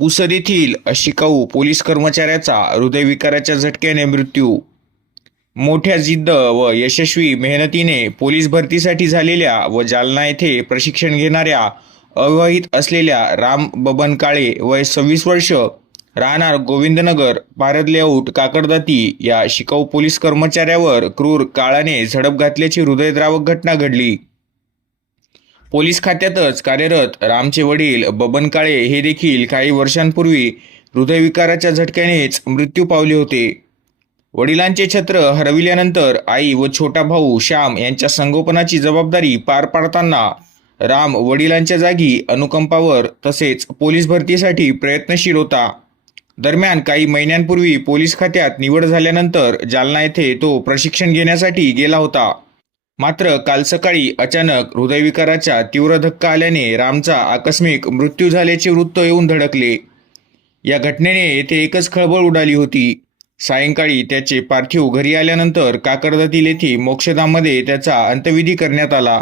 पुसद येथील शिकाऊ पोलीस कर्मचाऱ्याचा हृदयविकाराच्या झटक्याने मृत्यू। मोठ्या जिद्द व यशस्वी मेहनतीने पोलीस भरतीसाठी झालेल्या व जालना येथे प्रशिक्षण घेणाऱ्या अविवाहित असलेल्या राम बबन काळे वय 26 वर्ष राहणार गोविंदनगर पारद लेआउट काकडदाती या शिकाऊ पोलीस कर्मचाऱ्यावर क्रूर काळाने झडप घातल्याची हृदयद्रावक घटना घडली। पोलीस खात्यातच कार्यरत रामचे वडील बबन काळे हे देखील काही वर्षांपूर्वी हृदयविकाराच्या झटक्यानेच मृत्यू पावले होते। वडिलांचे छत्र हरविल्यानंतर आई व छोटा भाऊ श्याम यांच्या संगोपनाची जबाबदारी पार पाडताना राम वडिलांच्या जागी अनुकंपावर तसेच पोलीस भरतीसाठी प्रयत्नशील होता। दरम्यान काही महिन्यांपूर्वी पोलीस खात्यात निवड झाल्यानंतर जालना येथे तो प्रशिक्षण घेण्यासाठी गेला होता। मात्र काल सकाळी अचानक हृदयविकाराचा तीव्र धक्का आल्याने रामचा आकस्मिक मृत्यू झाल्याचे वृत्त येऊन धडकले। या घटनेने येथे एकच खळबळ उडाली होती। सायंकाळी त्याचे पार्थिव घरी आल्यानंतर काकडदातील येथे मोक्षधाममध्ये त्याचा अंत्यविधी करण्यात आला।